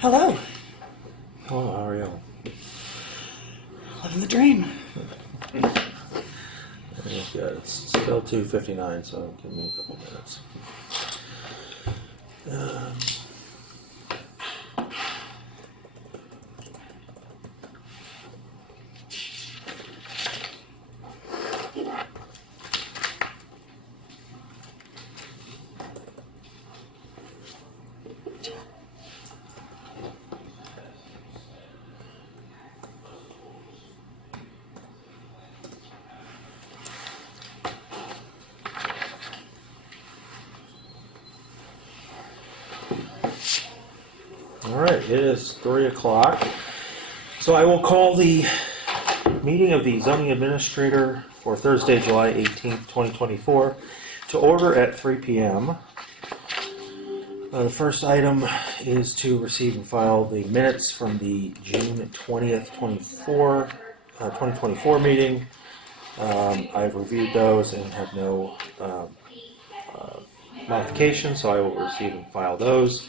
Hello. Oh, how are you? Living the dream. Good. It's still 2:59, so give me a couple minutes. All right, it is 3 o'clock. So I will call the meeting of the zoning administrator for Thursday, July 18th, 2024 to order at 3 p.m. The first item is to receive and file the minutes from the June 20th, 2024 meeting. I've reviewed those and have no modifications, so I will receive and file those.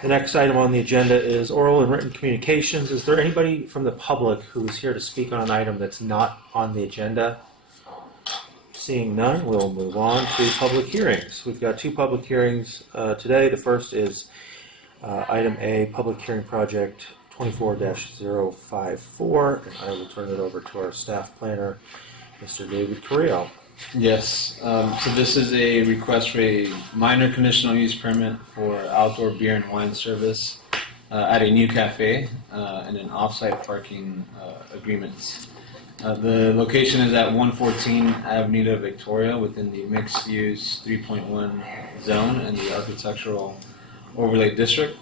The next item on the agenda is oral and written communications. Is there anybody from the public who is here to speak on an item that's not on the agenda? Seeing none, we'll move on to public hearings. We've got two public hearings today. The first is item A, public hearing project 24-054, and I will turn it over to our staff planner, Mr. David Carrillo. Yes, so this is a request for a minor conditional use permit for outdoor beer and wine service at a new cafe and an off-site parking agreements. The location is at 114 Avenida Victoria within the mixed-use 3.1 zone and the architectural overlay district.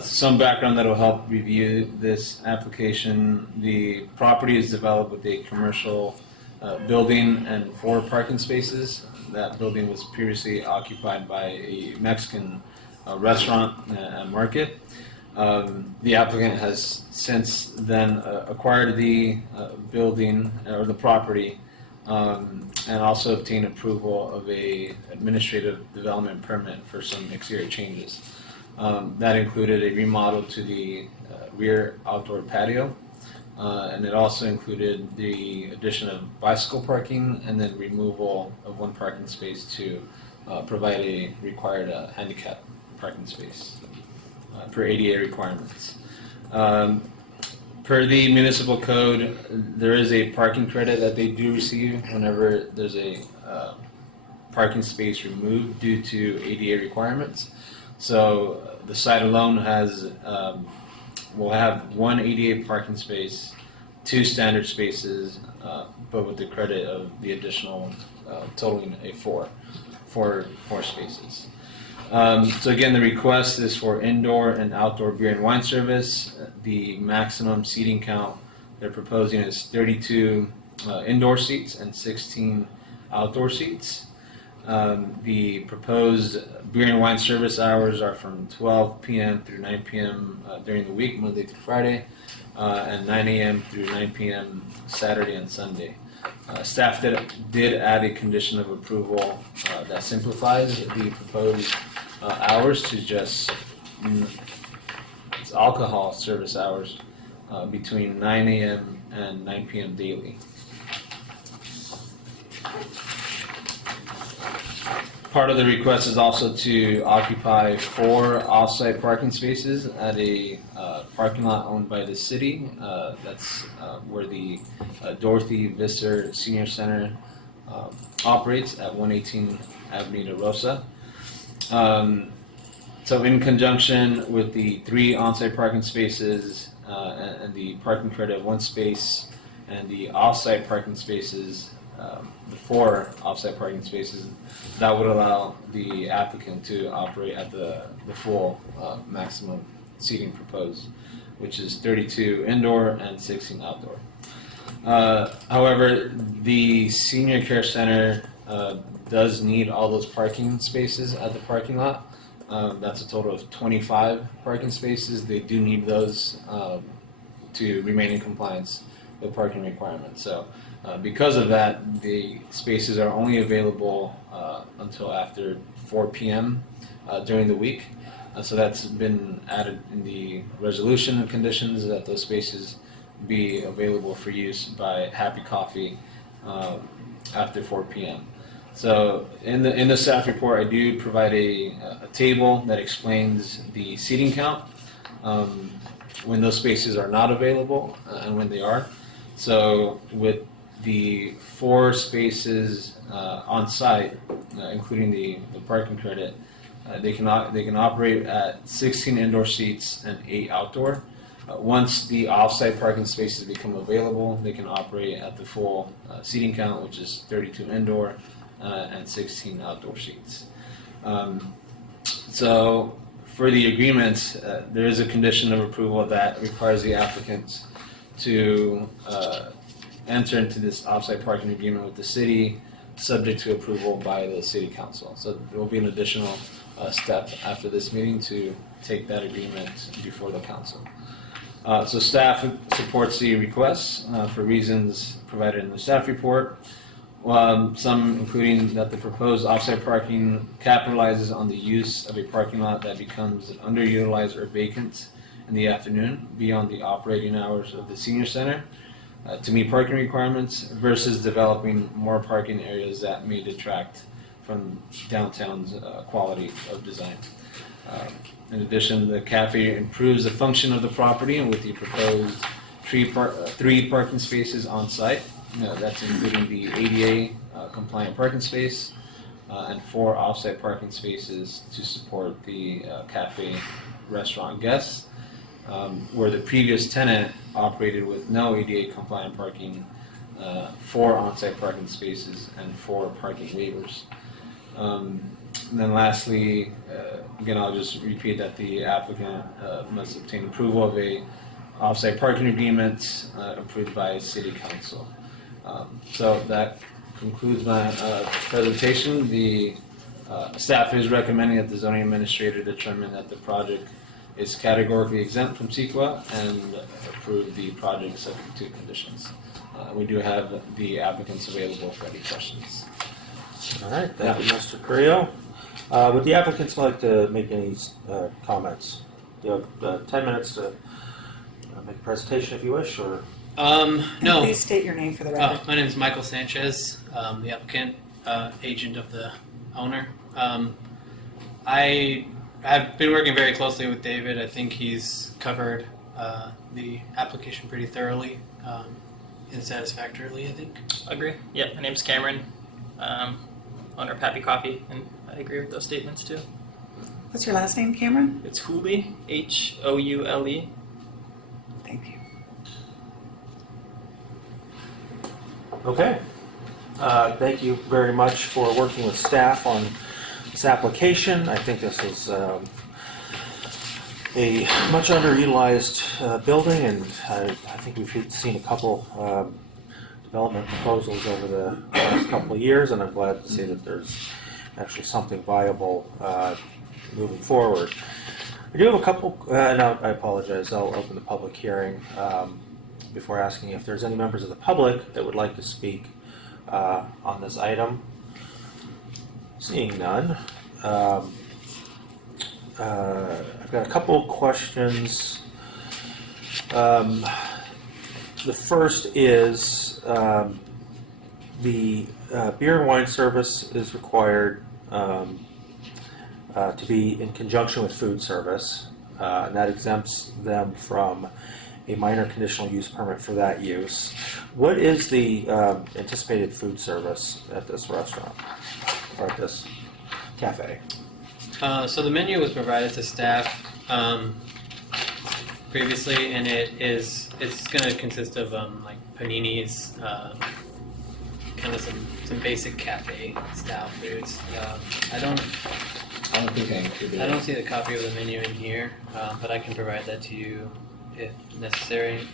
Some background that will help review this application. The property is developed with a commercial building and 4 parking spaces. That building was previously occupied by a Mexican restaurant and market. The applicant has since then acquired the building or the property and also obtained approval of a administrative development permit for some exterior changes. That included a remodel to the rear outdoor patio. And it also included the addition of bicycle parking and then removal of 1 parking space to provide a required handicap parking space per ADA requirements. Per the municipal code, there is a parking credit that they do receive whenever there's a parking space removed due to ADA requirements. So the site alone has will have 1 ADA parking space, 2 standard spaces, but with the credit of the additional totaling a 4 spaces. So again, the request is for indoor and outdoor beer and wine service. The maximum seating count they're proposing is 32 indoor seats and 16 outdoor seats. The proposed beer and wine service hours are from 12 p.m. through 9 p.m. During the week, Monday through Friday, and 9 a.m. through 9 p.m. Saturday and Sunday. Staff did add a condition of approval that simplifies the proposed hours to just it's alcohol service hours between 9 a.m. and 9 p.m. daily. Part of the request is also to occupy 4 off-site parking spaces at a parking lot owned by the city. That's where the Dorothy Visser Senior Center operates at 118 Avenida Rosa. So in conjunction with the 3 on-site parking spaces and the parking credit of 1 space and the off-site parking spaces, the 4 off-site parking spaces, that would allow the applicant to operate at the full maximum seating proposed, which is 32 indoor and 16 outdoor. However, the senior care center does need all those parking spaces at the parking lot. That's a total of 25 parking spaces. They do need those to remain in compliance with parking requirements. So because of that, the spaces are only available until after 4 p.m. During the week. So that's been added in the resolution and conditions that those spaces be available for use by Happy Coffee after 4 p.m. So in the staff report, I do provide a table that explains the seating count when those spaces are not available and when they are. So with the 4 spaces on site, including the parking credit, they can operate at 16 indoor seats and 8 outdoor. Once the off-site parking spaces become available, they can operate at the full seating count, which is 32 indoor and 16 outdoor seats. So for the agreement, there is a condition of approval that requires the applicants to enter into this off-site parking agreement with the city, subject to approval by the city council. So there will be an additional step after this meeting to take that agreement before the council. So staff supports the request for reasons provided in the staff report. Some including that the proposed off-site parking capitalizes on the use of a parking lot that becomes underutilized or vacant in the afternoon beyond the operating hours of the senior center to meet parking requirements versus developing more parking areas that may detract from downtown's quality of design. In addition, the cafe improves the function of the property with the proposed 3 parking spaces on site. That's including the ADA compliant parking space and 4 off-site parking spaces to support the cafe restaurant guests, where the previous tenant operated with no ADA compliant parking, 4 on-site parking spaces and 4 parking waivers. And then lastly, again, I'll just repeat that the applicant must obtain approval of a off-site parking agreement approved by City Council. So that concludes my presentation. The staff is recommending that the zoning administrator determine that the project is categorically exempt from CEQA and approve the project subject to conditions. We do have the applicants available for any questions. All right, thank you, Mr. Carrillo. Would the applicants like to make any comments? You have 10 minutes to make a presentation if you wish, or? No. Please state your name for the record. My name is Michael Sanchez, the applicant, agent of the owner. I have been working very closely with David. I think he's covered the application pretty thoroughly and satisfactorily, I think. Agree. Yeah, my name's Cameron, owner of Happy Coffee, and I agree with those statements too. What's your last name, Cameron? It's Houle, Houle. Thank you. Okay. Thank you very much for working with staff on this application. I think this is a much underutilized building, and I think we've seen a couple development proposals over the last couple of years, and I'm glad to see that there's actually something viable moving forward. I do have a couple, and I apologize, I'll open the public hearing before asking if there's any members of the public that would like to speak on this item. Seeing none, I've got a couple questions. The first is the beer and wine service is required to be in conjunction with food service, and that exempts them from a minor conditional use permit for that use. What is the anticipated food service at this restaurant or at this cafe? So the menu was provided to staff previously, and it's going to consist of like paninis, kind of some basic cafe style foods. I don't think I included I don't see the copy of the menu in here, but I can provide that to you if necessary,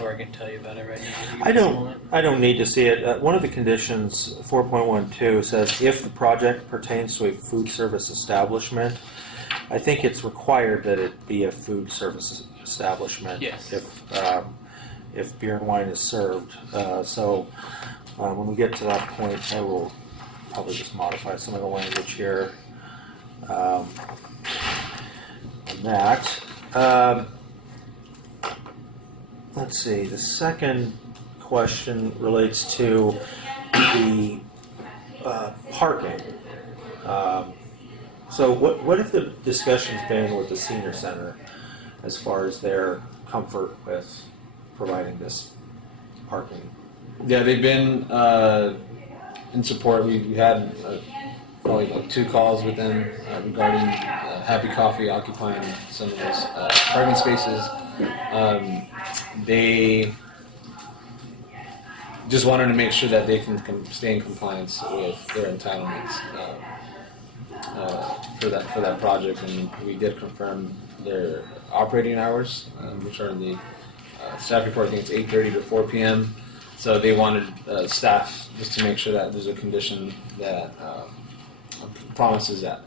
or I can tell you about it right now. I don't need to see it. One of the conditions, 4.12, says if the project pertains to a food service establishment. I think it's required that it be a food service establishment. Yes. If beer and wine is served. So when we get to that point, I will probably just modify some of the language here. on that. Let's see, the second question relates to the parking. So what have the discussions been with the senior center as far as their comfort with providing this parking? Yeah, they've been in support. We had probably like 2 calls with them regarding Happy Coffee occupying some of those parking spaces. They just wanted to make sure that they can stay in compliance with their entitlements for that project, and we did confirm their operating hours, which are in the staff report. I think it's 8:30 to 4 p.m. So they wanted staff just to make sure that there's a condition that promises that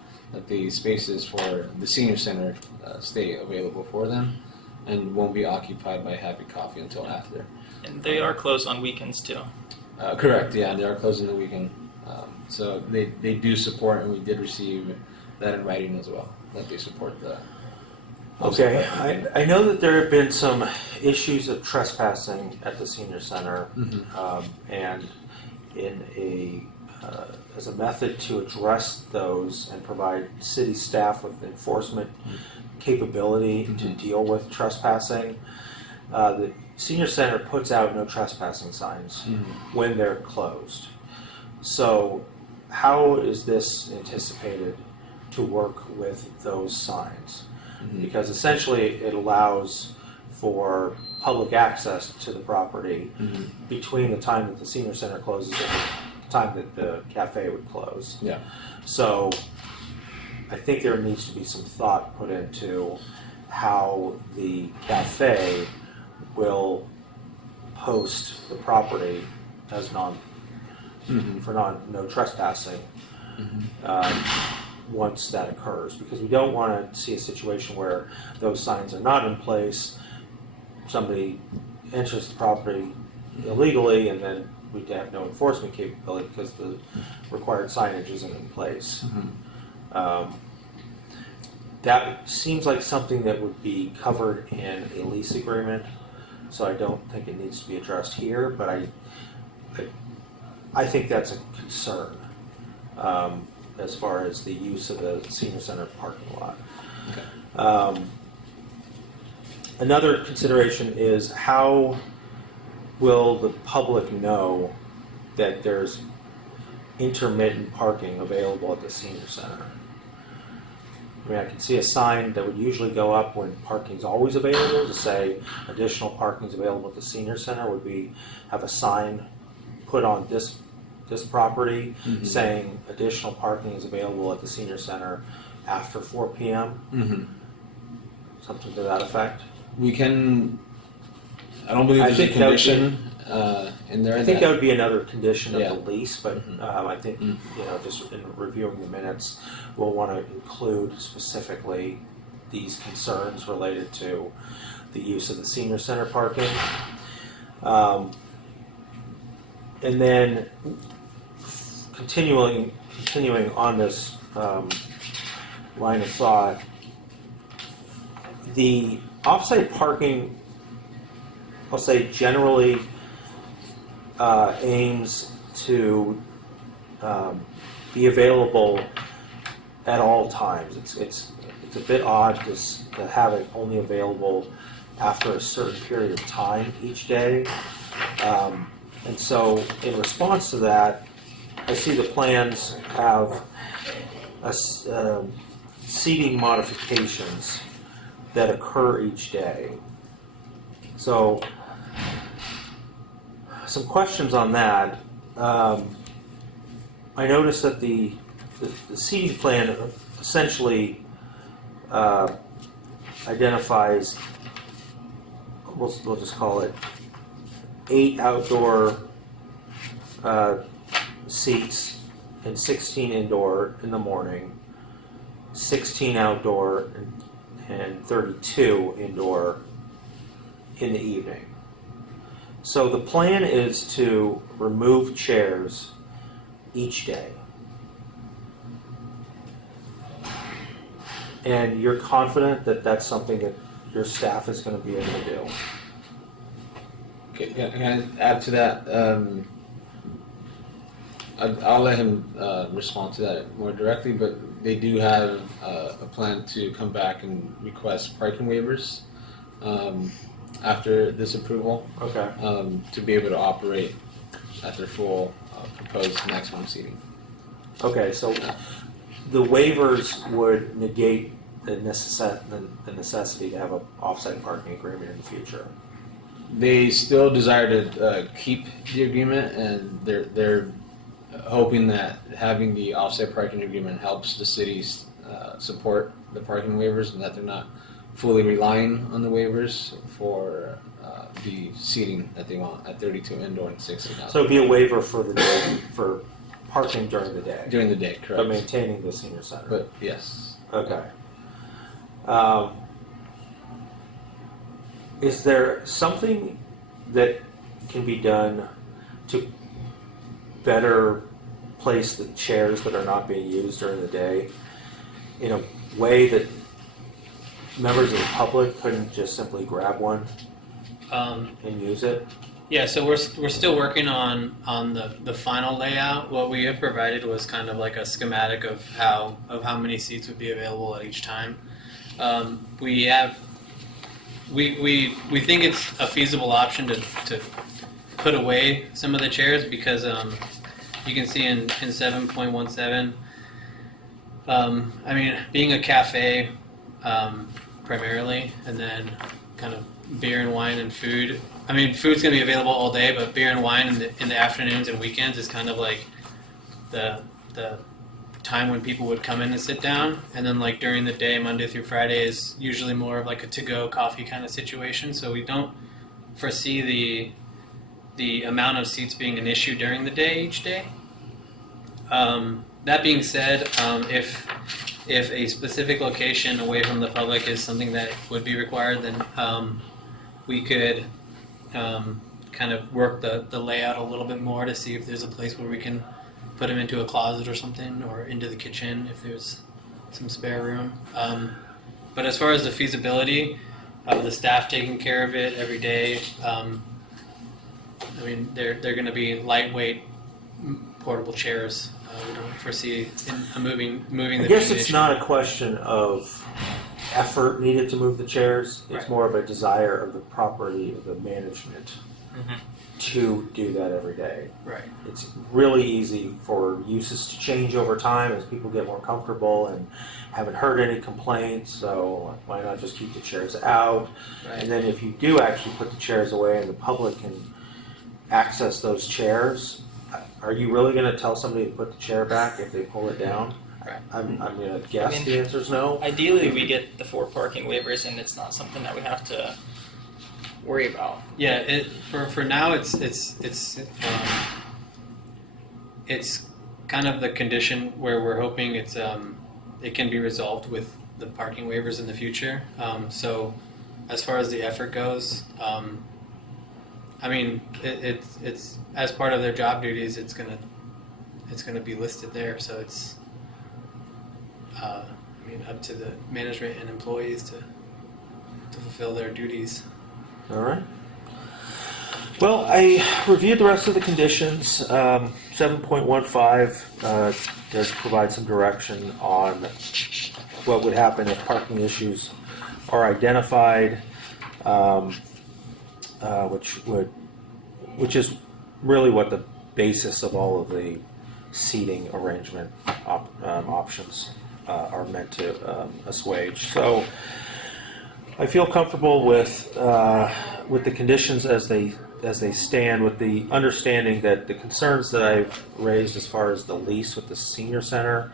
the spaces for the senior center stay available for them and won't be occupied by Happy Coffee until after. And they are closed on weekends too. Correct, yeah, they are closing the weekend. So they do support, and we did receive that in writing as well, that they support the... Okay, I know that there have been some issues of trespassing at the senior center, and as a method to address those and provide city staff with enforcement capability to deal with trespassing, the senior center puts out no trespassing signs when they're closed. So how is this anticipated to work with those signs? Because essentially it allows for public access to the property between the time that the senior center closes and the time that the cafe would close. Yeah. So I think there needs to be some thought put into how the cafe will post the property as no trespassing once that occurs, because we don't want to see a situation where those signs are not in place, somebody enters the property illegally, and then we have no enforcement capability because the required signage isn't in place. That seems like something that would be covered in a lease agreement, so I don't think it needs to be addressed here, but I think that's a concern as far as the use of the senior center parking lot. Okay. Another consideration is how will the public know that there's intermittent parking available at the senior center? I mean, I can see a sign that would usually go up when parking's always available to say additional parking is available at the senior center. Would we have a sign put on this property saying additional parking is available at the senior center after 4 p.m.? Something to that effect? We can... I don't believe I there's a think that would be- condition in there. I think that would be another condition of Yeah. the lease, but I think just in reviewing the minutes, we'll want to include specifically these concerns related to the use of the senior center parking. And then continuing on this line of thought, the offsite parking, I'll say generally aims to be available at all times. It's a bit odd to have it only available after a certain period of time each day. And so in response to that, I see the plans have seating modifications that occur each day. So some questions on that. I noticed that the seating plan essentially identifies, we'll just call it 8 outdoor seats and 16 indoor in the morning, 16 outdoor and 32 indoor in the evening. So the plan is to remove chairs each day. And you're confident that that's something that your staff is going to be able to do? Okay, can I add to that? I'll let him respond to that more directly, but they do have a plan to come back and request parking waivers after this approval Okay. to be able to operate at their full proposed maximum seating. Okay, so the waivers would negate the necessity to have an off-site parking agreement in the future. They still desire to keep the agreement, and they're hoping that having the offsite parking agreement helps the cities support the parking waivers, and that they're not fully relying on the waivers for the seating that they want at 32 indoor and 60 outdoor. So it'd be a waiver for the day, for parking during the day, During the day, but correct? maintaining the senior center. But yes, Okay. Is there something that can be done to better place the chairs that are not being used during the day in a way that members of the public couldn't just simply grab one and use it? Yeah, so we're still working on the final layout. What we have provided was kind of like a schematic of how many seats would be available at each time. We think it's a feasible option to put away some of the chairs because you can see in 7.17. I mean, being a cafe primarily, and then kind of beer and wine and food. I mean, food's gonna be available all day, but beer and wine in the afternoons and weekends is kind of like the time when people would come in and sit down. And then like during the day, Monday through Friday is usually more of like a to-go coffee kind of situation. So we don't foresee the amount of seats being an issue during the day each day. That being said, if a specific location away from the public is something that would be required, then we could kind of work the layout a little bit more to see if there's a place where we can put them into a closet or something, or into the kitchen if there's some spare room. But as far as the feasibility of the staff taking care of it every day, I mean, they're going to be lightweight portable chairs. We don't foresee moving I the guess main it's issue. not a question of effort needed to move the chairs. It's Right. more of a desire of the property, of the management, to do that every day. Right. It's really easy for uses to change over time as people get more comfortable and haven't heard any complaints, so why not just keep the chairs out? Right. And then if you do actually put the chairs away and the public can access those chairs, are you really going to tell somebody to put the chair back if they pull it down? Right. I'm going to guess I mean, the answer is no. Ideally, we get the 4 parking waivers, and it's not something that we have to worry about. Yeah. For now, it's kind of the condition where we're hoping it can be resolved with the parking waivers in the future. So as far as the effort goes, I mean, it's as part of their job duties, it's gonna be listed there. So it's I mean, up to the management and employees to fulfill their duties. All right. Well, I reviewed the rest of the conditions. 7.15 does provide some direction on what would happen if parking issues are identified, which is really what the basis of all of the seating arrangement options are meant to assuage. So I feel comfortable with the conditions as they stand, with the understanding that the concerns that I've raised as far as the lease with the senior center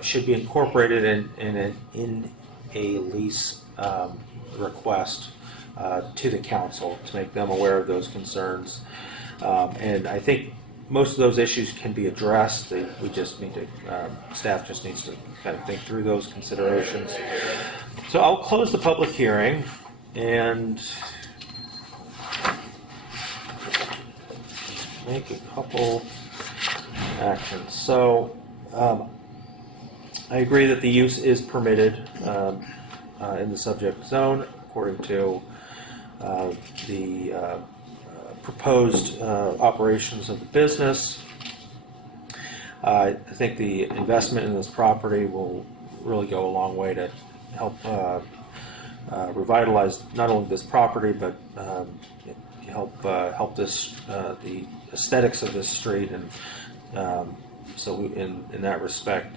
should be incorporated in a lease request to the council to make them aware of those concerns. And I think most of those issues can be addressed. We just need to, staff just needs to kind of think through those considerations. So I'll close the public hearing and make a couple actions. So I agree that the use is permitted in the subject zone according to the proposed operations of the business. I think the investment in this property will really go a long way to help revitalize not only this property but help this the aesthetics of this street, and so in that respect,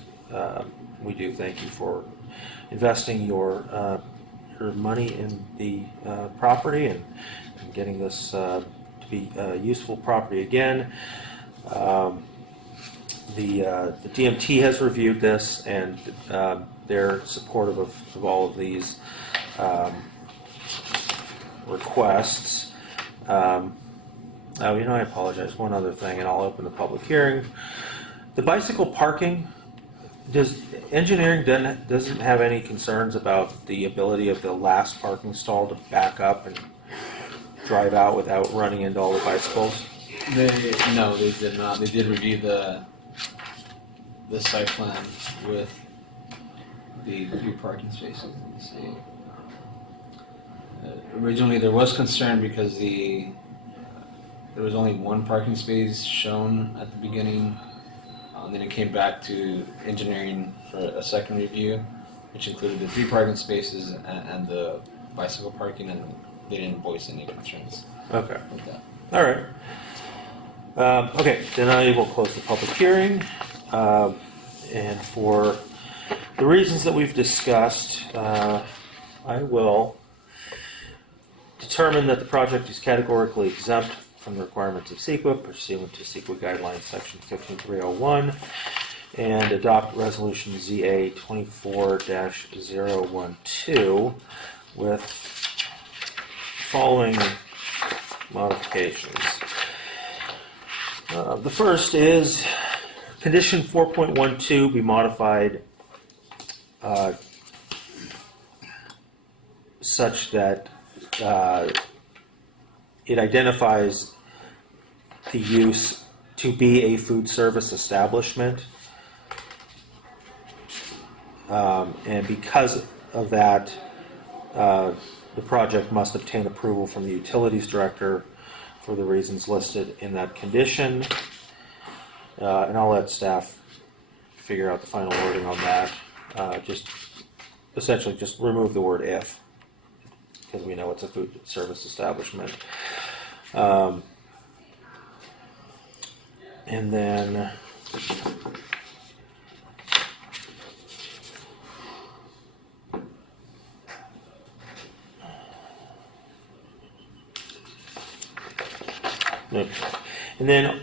we do thank you for investing your money in the property and getting this to be a useful property again. The DMT has reviewed this, and they're supportive of all of these requests. Oh, I apologize. One other thing, and I'll open the public hearing. The bicycle parking, does engineering doesn't have any concerns about the ability of the last parking stall to back up and drive out without running into all the bicycles? No, they did not. They did review the site plan with the 3 parking spaces. Let me see. Originally, there was concern because there was only 1 parking space shown at the beginning. Then it came back to engineering for a second review, which included the 3 parking spaces and the bicycle parking, and they didn't voice any concerns Okay. with that. All right. Okay, then I will close the public hearing. And for the reasons that we've discussed, I will determine that the project is categorically exempt from the requirements of CEQA pursuant to CEQA guidelines section 15301, and adopt resolution ZA 24-012 with following modifications. The first is condition 4.12 be modified such that it identifies the use to be a food service establishment. And because of that, the project must obtain approval from the utilities director for the reasons listed in that condition. And I'll let staff figure out the final wording on that. Just essentially just remove the word if, because we know it's a food service establishment. And then okay. And then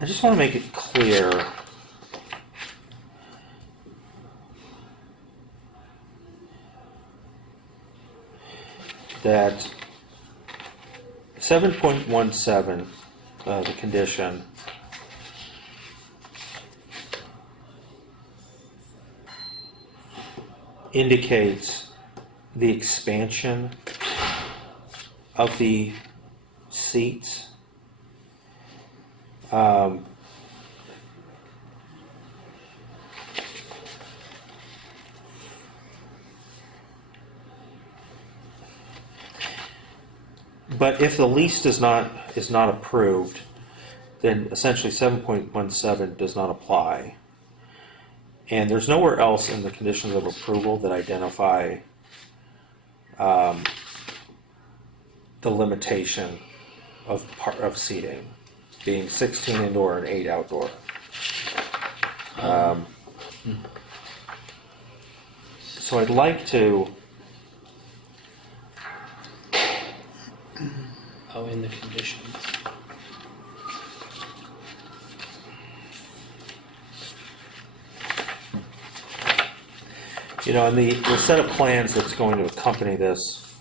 I just want to make it clear that 7.17, the condition, indicates the expansion of the seats. But if the lease is not approved, then essentially 7.17 does not apply. And there's nowhere else in the conditions of approval that identify the limitation of seating, being 16 indoor and 8 outdoor. So I'd like to. Oh, in the conditions. And the set of plans that's going to accompany this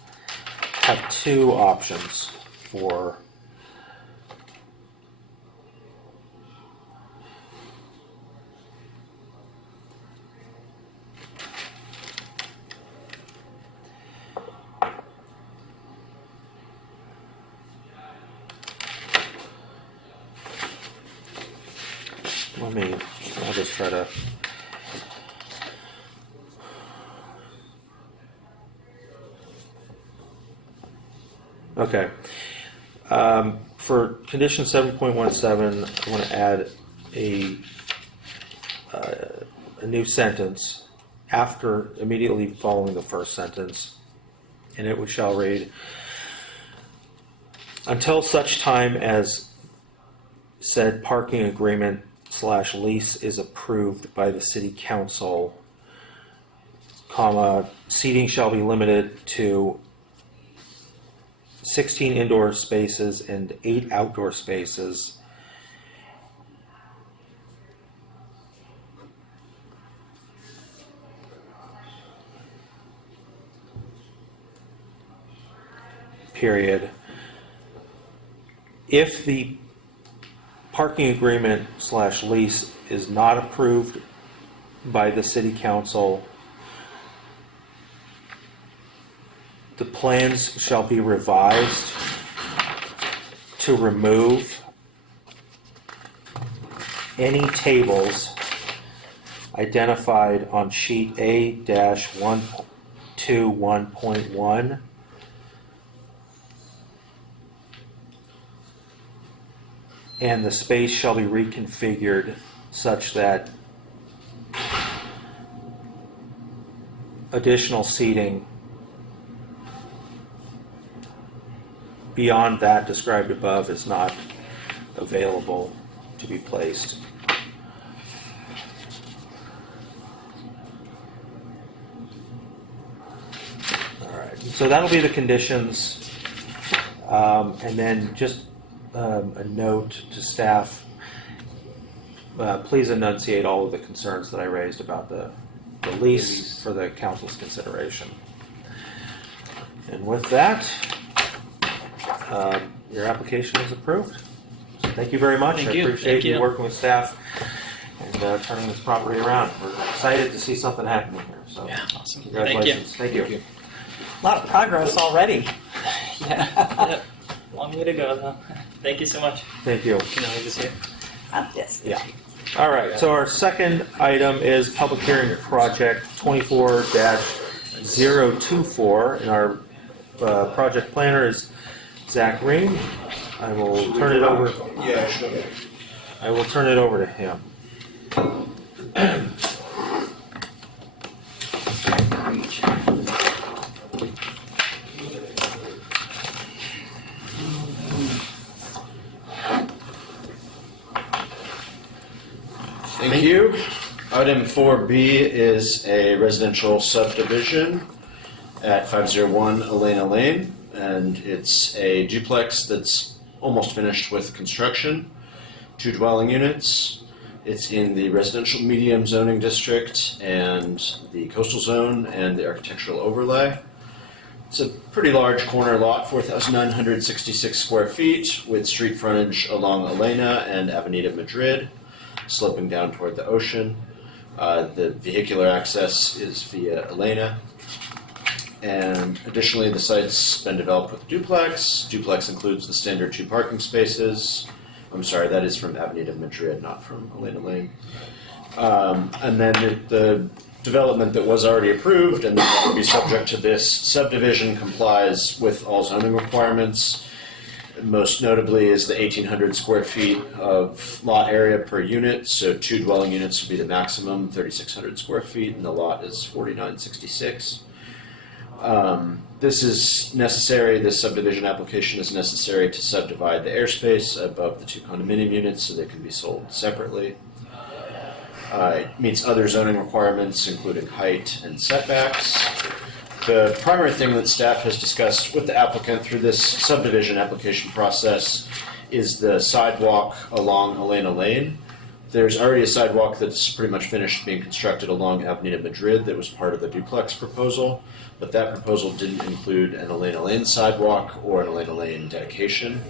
have 2 options for try to. Okay. For condition 7.17, I want to add a new sentence immediately following the first sentence, and it shall read, until such time as said parking agreement / lease is approved by the city council, comma, seating shall be limited to 16 indoor spaces and 8 outdoor spaces. Period. If the parking agreement / lease is not approved by the city council, the plans shall be revised to remove any tables identified on sheet A-121.1 and the space shall be reconfigured such that additional seating beyond that described above is not available to be placed. All right, so that'll be the conditions. And then just a note to staff, please enunciate all of the concerns that I raised about the lease for the council's consideration. And with that, your application is approved. So thank you very much. Thank I you. appreciate Thank you you. working with staff and turning this property around. We're excited to see something happening here. So Yeah, awesome. congratulations. Thank you. A lot of progress already. Yeah. Yep. Long way to go, though. Thank you so much. Thank you. Can I leave this here? Yes. Yeah. All right. So our second item is public hearing project 24-024, and our project planner is Zach Ream. I will turn it over. Yeah, sure. I will turn it over to him. Thank you. Item 4B is a residential subdivision at 501 Elena Lane, and it's a duplex that's almost finished with construction, 2 dwelling units. It's in the residential medium zoning district and the coastal zone and the architectural overlay. It's a pretty large corner lot, 4,966 square feet, with street frontage along Elena and Avenida Madrid, sloping down toward the ocean. The vehicular access is via Elena. And additionally, the site's been developed with duplex. Duplex includes the standard 2 parking spaces. I'm sorry, that is from Avenida Madrid, not from Elena Lane. And then the development that was already approved and that would be subject to this subdivision complies with all zoning requirements. Most notably is the 1,800 square feet of lot area per unit, so 2 dwelling units would be the maximum, 3,600 square feet, and the lot is 4,966. This is necessary, this subdivision application is necessary to subdivide the airspace above the 2 condominium units so they can be sold separately. It meets other zoning requirements, including height and setbacks. The primary thing that staff has discussed with the applicant through this subdivision application process is the sidewalk along Elena Lane. There's already a sidewalk that's pretty much finished being constructed along Avenida Madrid that was part of the duplex proposal, but that proposal didn't include an Elena Lane sidewalk or an Elena Lane dedication.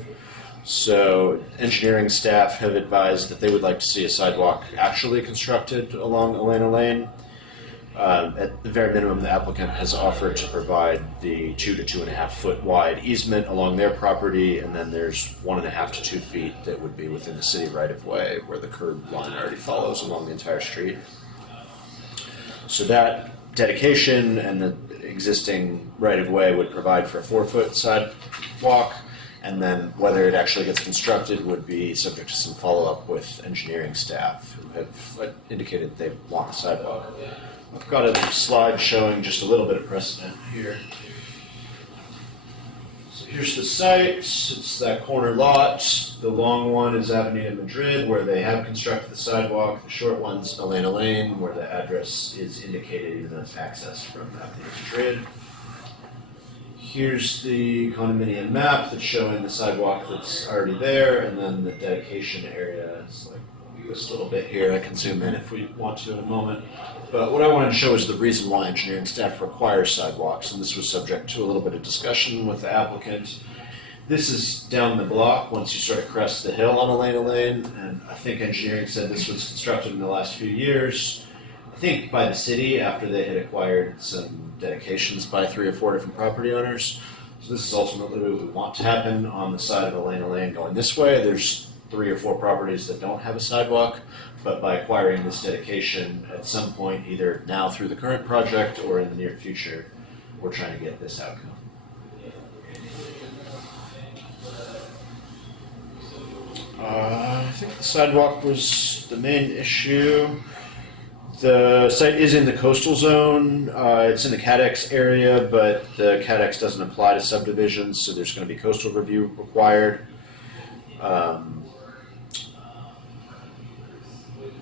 So engineering staff have advised that they would like to see a sidewalk actually constructed along Elena Lane. At the very minimum, the applicant has offered to provide the 2 to 2.5 foot wide easement along their property, and then there's 1.5 to 2 feet that would be within the city right of way where the curb line already follows along the entire street. So that dedication and the existing right of way would provide for a 4-foot sidewalk, and then whether it actually gets constructed would be subject to some follow up with engineering staff who have indicated they want a sidewalk. I've got a slide showing just a little bit of precedent here. So here's the site. It's that corner lot. The long one is Avenida Madrid, where they have constructed the sidewalk. The short one's Elena Lane, where the address is indicated, even though it's accessed from Avenida Madrid. Here's the condominium map that's showing the sidewalk that's already there, and then the dedication area is like this little bit here. I can zoom in if we want to in a moment. But what I wanted to show is the reason why engineering staff requires sidewalks, and this was subject to a little bit of discussion with the applicant. This is down the block once you sort of crest the hill on Elena Lane, and I think engineering said this was constructed in the last few years. I think by the city after they had acquired some dedications by 3 or 4 different property owners. So this is ultimately what we want to happen on the side of Elena Lane going this way. There's 3 or 4 properties that don't have a sidewalk, but by acquiring this dedication at some point, either now through the current project or in the near future, we're trying to get this outcome. I think the sidewalk was the main issue. The site is in the coastal zone. It's in the CADEX area, but the CADEX doesn't apply to subdivisions, so there's going to be coastal review required.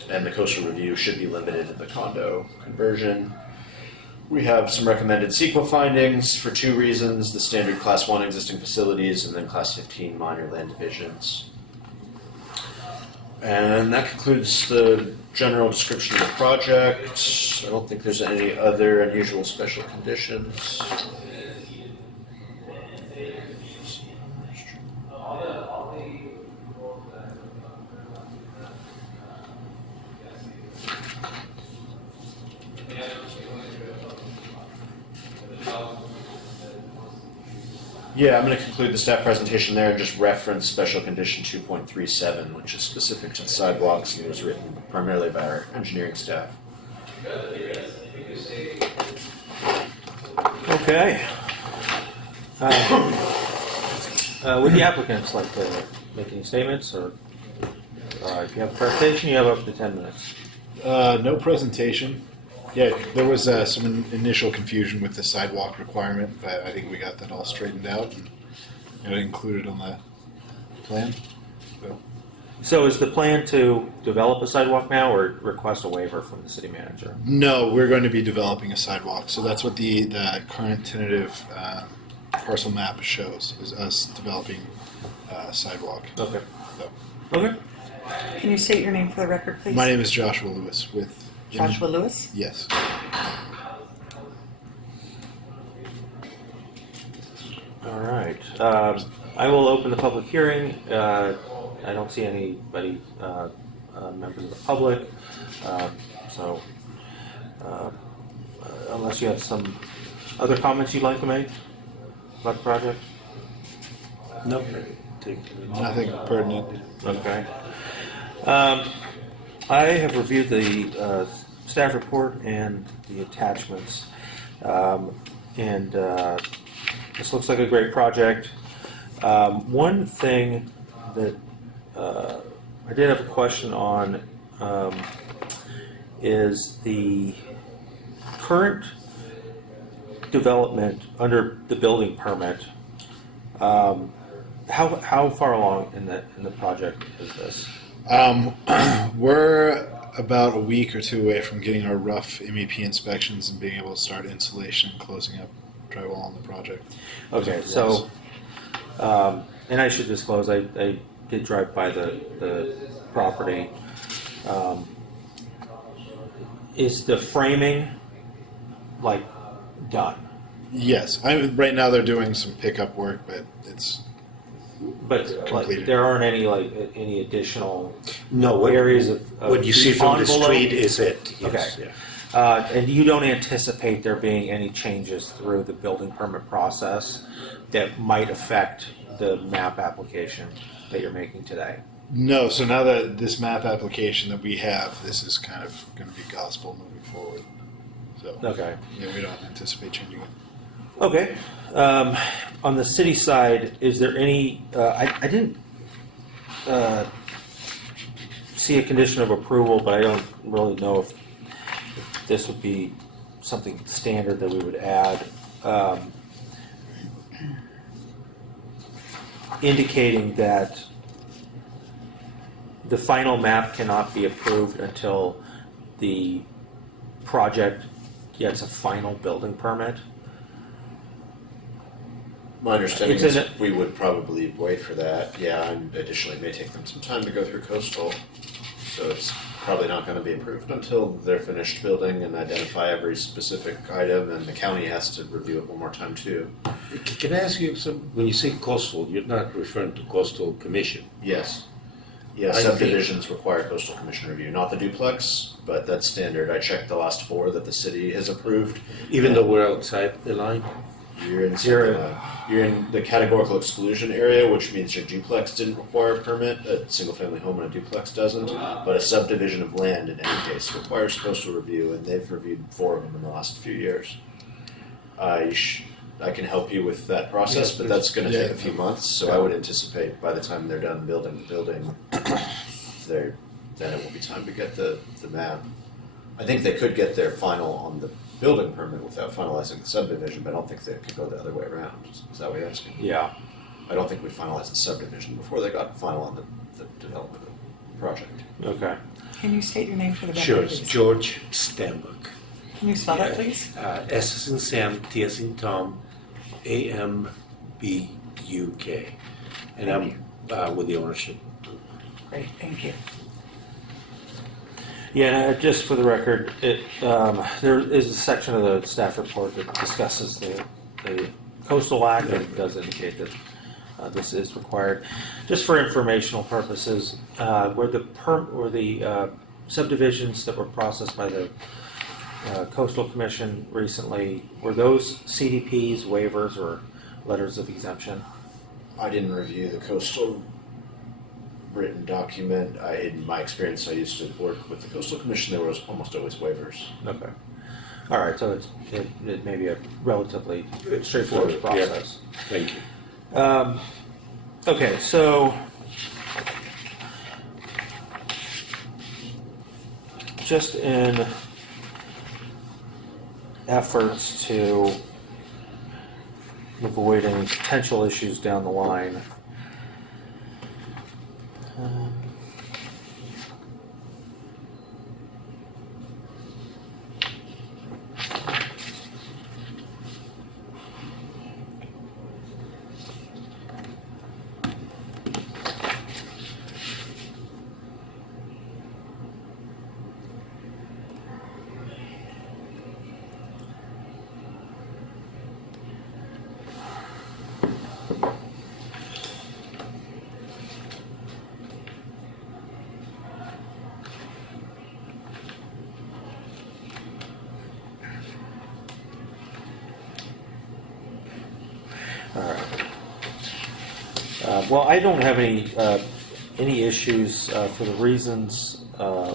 And the coastal review should be limited to the condo conversion. We have some recommended CEQA findings for 2 reasons: the standard Class 1 existing facilities and then Class 15 minor land divisions. And that concludes the general description of the project. I don't think there's any other unusual special conditions. Yeah, I'm going to conclude the staff presentation there and just reference special condition 2.37, which is specific to the sidewalks and it was written primarily by our engineering staff. Okay. Would the applicants like to make any statements, or if you have a presentation, you have up to 10 minutes. No presentation. Yeah, there was some initial confusion with the sidewalk requirement, but I think we got that all straightened out and included on the plan. So is the plan to develop a sidewalk now, or request a waiver from the city manager? No, we're going to be developing a sidewalk. So that's what the current tentative parcel map shows, is us developing a sidewalk. Okay. So, Okay. Can you state your name for the record, please? my name is Joshua Lewis with... Joshua Lewis? Yes. All right. I will open the public hearing. I don't see anybody, members of the public. So unless you have some other comments you'd like to make about the project? Nope. Nothing pertinent. Okay. I have reviewed the staff report and the attachments, and this looks like a great project. One thing that I did have a question on is the current development under the building permit. How far along in the project is this? We're about a week or 2 away from getting our rough MEP inspections and being able to start installation and closing up drywall on the project. Okay, so, and I should disclose, I did drive by the property. Is the framing, like, done? Yes, right now they're doing some pickup work, but it's But like, completed. there aren't any additional No, areas of what you see from the envelope? street is it. Yes, Okay. yeah. And you don't anticipate there being any changes through the building permit process that might affect the map application that you're making today? No, so now that this map application that we have, this is kind of going to be gospel moving forward. So Okay. yeah, we don't anticipate changing it. Okay. On the city side, is there any? I didn't see a condition of approval, but I don't really know if this would be something standard that we would add, indicating that the final map cannot be approved until the project gets a final building permit. My understanding It's is in it- we would probably wait for that. Yeah, and additionally, it may take them some time to go through coastal, so it's probably not going to be approved until they're finished building and identify every specific item, and the county has to review it one more time too. Can I ask you some? When you say coastal, you're not referring to coastal commission. Yes. Yeah, I see. subdivisions require coastal commission review, not the duplex, but that's standard. I checked the last 4 that the city has approved. Even though we're outside the line? You're in You're you're in the categorical exclusion area, which means your duplex didn't require a permit. A single-family home and a duplex doesn't, but a subdivision of land in any case requires coastal review, and they've reviewed 4 of them in the last few years. I can help you with that process, but that's going to Yeah. take a few months. So I would anticipate by the time they're done building the building, then it will be time to get the map. I think they could get their final on the building permit without finalizing the subdivision, but I don't think they could go the other way around. Is that what you're asking? Yeah. I don't think we'd finalize the subdivision before they got final on the development of the project. Okay. Can you state your name for the record, Sure, it's please? George Stambuk. Can you spell that, please? S as in Sam, T as in Tom, AMBUK. And I'm with the ownership. Great, thank you. Yeah, just for the record, there is a section of the staff report that discusses the Coastal Act, and it does indicate that this is required. Just for informational purposes, were the subdivisions that were processed by the Coastal Commission recently, were those CDPs, waivers, or letters of exemption? I didn't review the coastal written document. In my experience, I used to work with the Coastal Commission. There was almost always waivers. Okay. All right, so it may be a relatively straightforward process. Thank you. Okay, so just in efforts to avoid any potential issues down the line, all right. Well, I don't have any issues for the reasons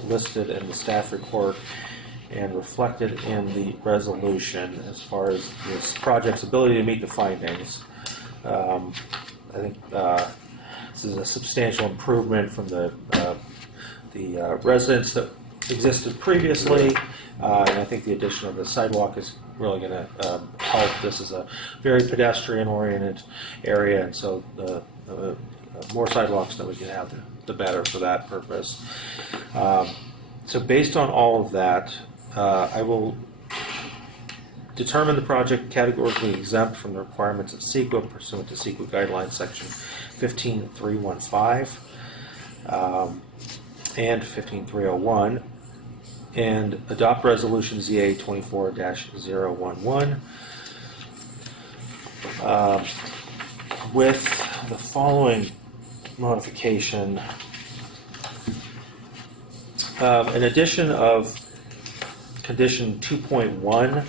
listed in the staff report and reflected in the resolution as far as this project's ability to meet the findings. I think this is a substantial improvement from the residents that existed previously, and I think the addition of the sidewalk is really going to help. This is a very pedestrian-oriented area, and so the more sidewalks that we can have, the better for that purpose. So based on all of that, I will determine the project categorically exempt from the requirements of CEQA pursuant to CEQA guidelines section 15315 and 15301, and adopt resolution ZA 24-011 with the following modification. An addition of condition 2.1.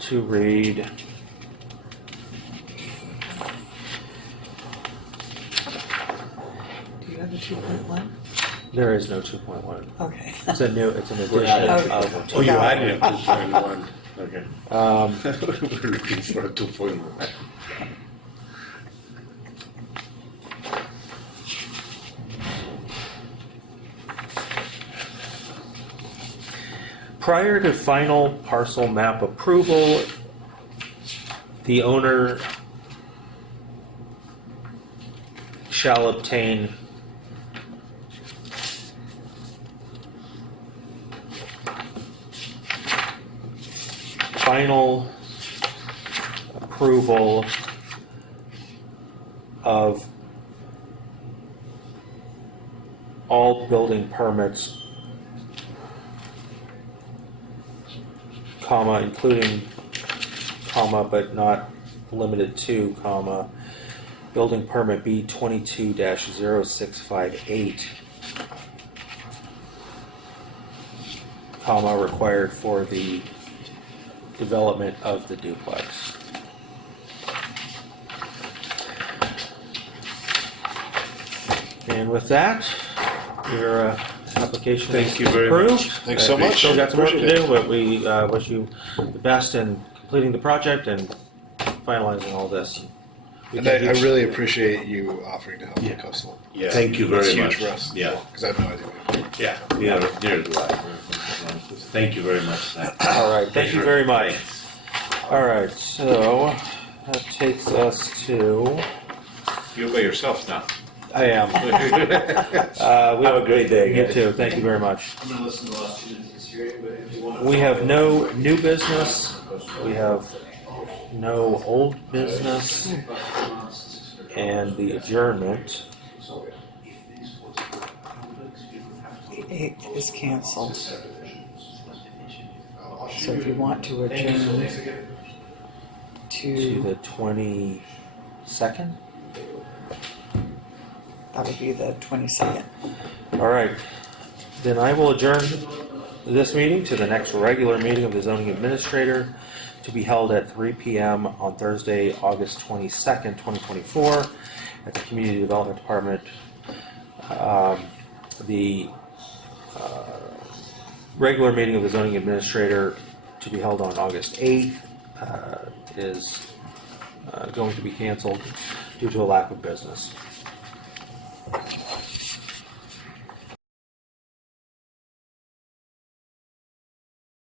To read, Do you have a 2.1? there is no 2.1. Okay. It's an addition added. of. Oh, you added a 2.1. Okay. Um, We're looking for a 2.1. Prior to final parcel map approval, the owner shall obtain final approval of all building permits, comma, including, comma, but not limited to, comma, building permit B 22-0658, comma, required for the development of the duplex. And with that, your application Thank is you very much. approved. Thanks so much. Still got some work to Appreciate do, but we wish you the best in completing the project and finalizing all this. We And I thank you. really appreciate you offering to help Yeah. with coastal. Yeah. Thank you That's very huge much. for us. Yeah. Because I have no idea. Yeah. Yeah. Near do I. Thank you very much. All right, thank you very much. All right, so that takes us to, You're by yourself now. I am. We Have a great day, You guys. too, thank you very much. I'm gonna listen to the last 2 minutes of this hearing, but if you want to. We have no new business, we have no old business, and the adjournment. The 8th is canceled. So if you want to adjourn To to, the 22nd? that would be the 22nd. All right, then I will adjourn this meeting to the next regular meeting of the zoning administrator to be held at 3 p.m. on Thursday, August 22nd, 2024, at the Community Development Department. The regular meeting of the zoning administrator to be held on August 8th is going to be canceled due to a lack of business.